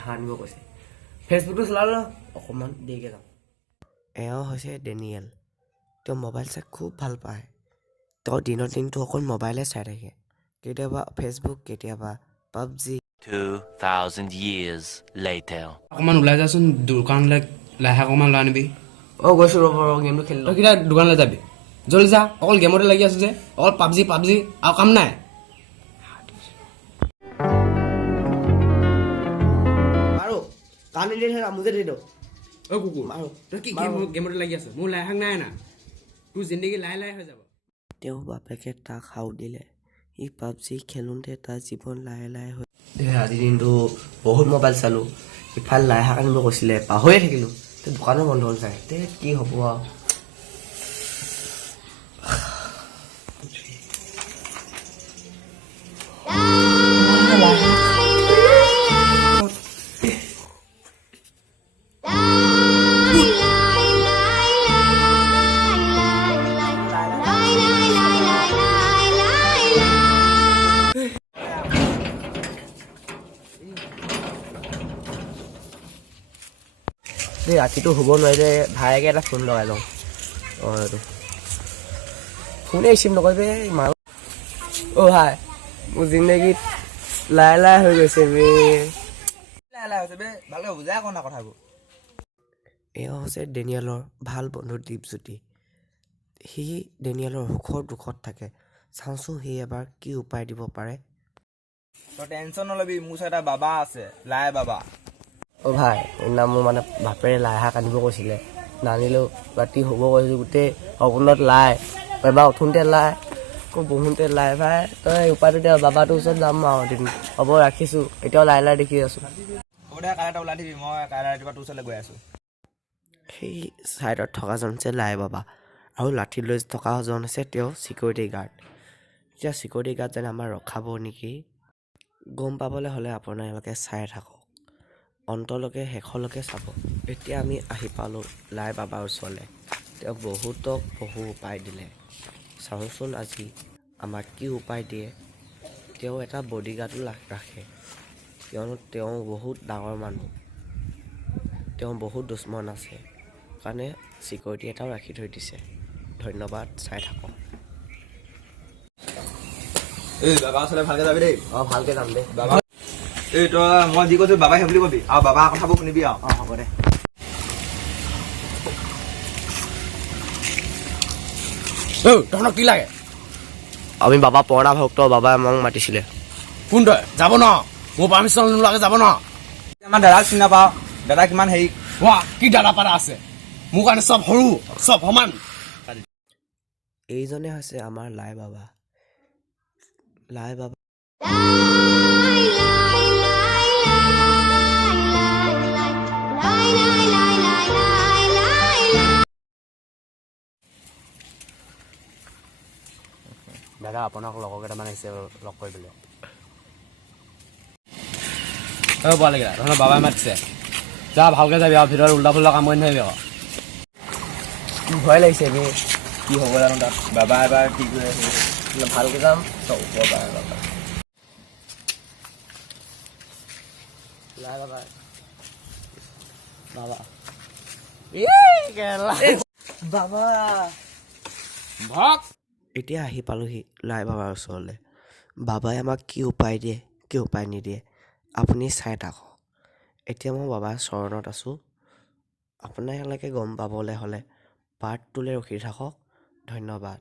লাইশাক আনিব কৈছে ফেচবুকটো চলালো অকণমান দেৰিকৈ যাম এওঁ হৈছে ডেনিয়েল তেওঁ মোবাইল চাই খুব ভাল পায় তেওঁ দিনৰ দিনটো অকল মোবাইলে চাই থাকে কেতিয়াবা ফেচবুক কেতিয়াবা পাবজি 2000 years later অকণমান ওলাই যাচোন দোকানলৈ লাইশাক অকণমান লৈ আনিবি গৈছোঁ ৰ'ব গেমটো খেলি তই কেতিয়া দোকানলৈ যাবি জলদি যা অকল গেমতে লাগি আছো যে অকল পাবজি আৰু কাম নাই আৰু কাণ নিদিয়ে আমোজে দি দিওঁ অ কুকুৰ তই কি গেমতে লাগি আছ মোৰ লাইশাক নাই না তোৰ জিন্দগী লাই হৈ যাব তেওঁ বাপেকে তাক সাও দিলে সি পাবজি খেলোঁতে তাৰ জীৱন লাহে লাহে হৈ আজিৰ দিনটো বহুত মোবাইল চালোঁ ইফালে লাইশাক আনিব কৈছিলে পাহৰিয়ে থাকিলোঁ দোকানো বন্ধ হ'ল চাগে তে কি হ'ব আৰু ৰাতিটো হ'ব নোৱাৰিলে ভাইকে এটা ফোন লগাই লওঁ অঁ এইটো ফোনে ৰিচিভ নকৰিবি মাৰ অ' ভাই মোৰ জিন্দগীত লাহে হৈ গৈছে বে ভালকে বুজাই আকৌ না কথাবোৰ এয়া হৈছে ডেনিয়েলৰ ভাল বন্ধু দীপজ্যোতি সি ডেনিয়েলৰ সুখৰ দুখত থাকে চাওঁচোন সি এবাৰ কি উপায় দিব পাৰে তই টেনশ্যন নলবি মোৰ ওচৰত এটা বাবা আছে লাই বাবা অ' ভাই সেইদিনা মোৰ মানে বাপেৰে লাইশাক আনিব কৈছিলে নানিলেও ৰাতি হ'ব কৈছোঁ গোটেই সপোনত লাই এবাৰ উঠোঁতে লাই আকৌ বহোঁতে লাই ভাই তই উপায়টো দে বাবাটোৰ ওচৰত যাম আৰু এদিন হ'ব ৰাখিছোঁ এতিয়াও লাই দেখি আছোঁ হ'ব দে কাইলৈ তই ওলাই দিবি মই কাইলৈ ৰাতিপুৱা তোৰ ওচৰলৈ গৈ আছোঁ সেই ছাইডত থকাজন হৈছে লাই বাবা আৰু লাঠি লৈ থকাজন হৈছে তেওঁ চিকিউৰিটি গাৰ্ড এতিয়া চিকিউৰিটি গাৰ্ড যেন আমাৰ ৰখাব নেকি গম পাবলৈ হ'লে আপোনালোকে চাই থাকক অন্তলৈকে শেষলৈকে চাব এতিয়া আমি আহি পালোঁ লাই বাবাৰ ওচৰলৈ তেওঁ বহুতক বহু উপায় দিলে চাওঁচোন আজি আমাক কি উপায় দিয়ে তেওঁ এটা বডিগাৰ্ডো ৰাখে কিয়নো তেওঁ বহুত ডাঙৰ মানুহ তেওঁ বহুত দুশ্মন আছে কাৰণে চিকিউৰিটি এটাও ৰাখি থৈ দিছে ধন্যবাদ চাই থাকক এই বাবা ওচৰলৈ ভালকৈ যাবি দেই অঁ ভালকৈ যাম দেই বাবা এই তই মই যি কৈছোঁ বাবাই সেই বুলি কবি আৰু বাবাৰ কথাবোৰ শুনিবি আৰু অঁ হ'ব দে তহঁতক কি লাগে আমি বাবা পুৰণা ভক্ত বাবাই আমাক মাতিছিলে কোন তই যাব ন মোৰ পাৰ্মিশ্যন নোলোৱাকৈ যাব ন আমাৰ দাদাক চিনি নাপাওঁ দাদা কিমান হেৰি ৱা কি দাদা পাৰা আছে মোৰ কাৰণে চব সৰু চব সমান এইজনে হৈছে আমাৰ লাই বাবা দাদা আপোনাক লগৰ কেইটামান আহিছে লগ কৰিবলৈ পোৱালিকেইটা তহঁতৰ বাবাই মাতিছে যা ভালকৈ যাবি আৰু ভিতৰত উল্টা ফুল্টা কাম কৰি নাথাকিবি আকৌ ভয় লাগিছে বে কি হ'ব জানো তাত বাবা এবাৰ কি কৰি আছে ভালকৈ যাম চব ওপৰ পৰা বাবা লাই বাবা বাবা বাবা ভক এতিয়া আহি পালোহি লাই বাবাৰ ওচৰলৈ বাবাই আমাক কি উপায় দিয়ে কি উপায় নিদিয়ে আপুনি চাই থাকক এতিয়া মই বাবাৰ চৰণত আছোঁ আপোনালোকে গম পাবলৈ হ'লে পাৰ্ট 2লৈ ৰখি থাকক ধন্যবাদ